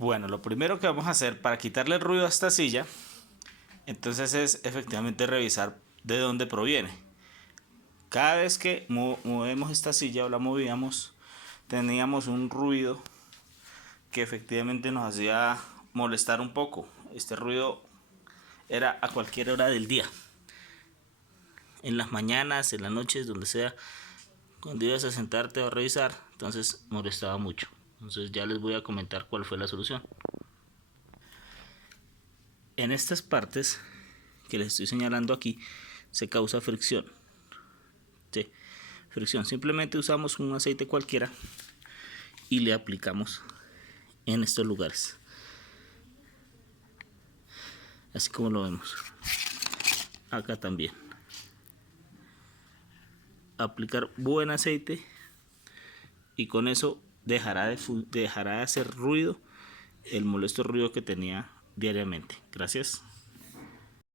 Bueno, lo primero que vamos a hacer para quitarle el ruido a esta silla, entonces es efectivamente revisar de dónde proviene. Cada vez que movemos esta silla o la movíamos, teníamos un ruido que efectivamente nos hacía molestar un poco. Este ruido era a cualquier hora del día, en las mañanas, en las noches, donde sea, cuando ibas a sentarte o a revisar, entonces molestaba mucho. Entonces ya les voy a comentar cuál fue la solución. En estas partes que les estoy señalando aquí se causa fricción. ¿Sí? Fricción. Simplemente usamos un aceite cualquiera y le aplicamos en estos lugares, así como lo vemos. Acá también. Aplicar buen aceite y con eso dejará de hacer ruido, el molesto ruido que tenía diariamente. Gracias.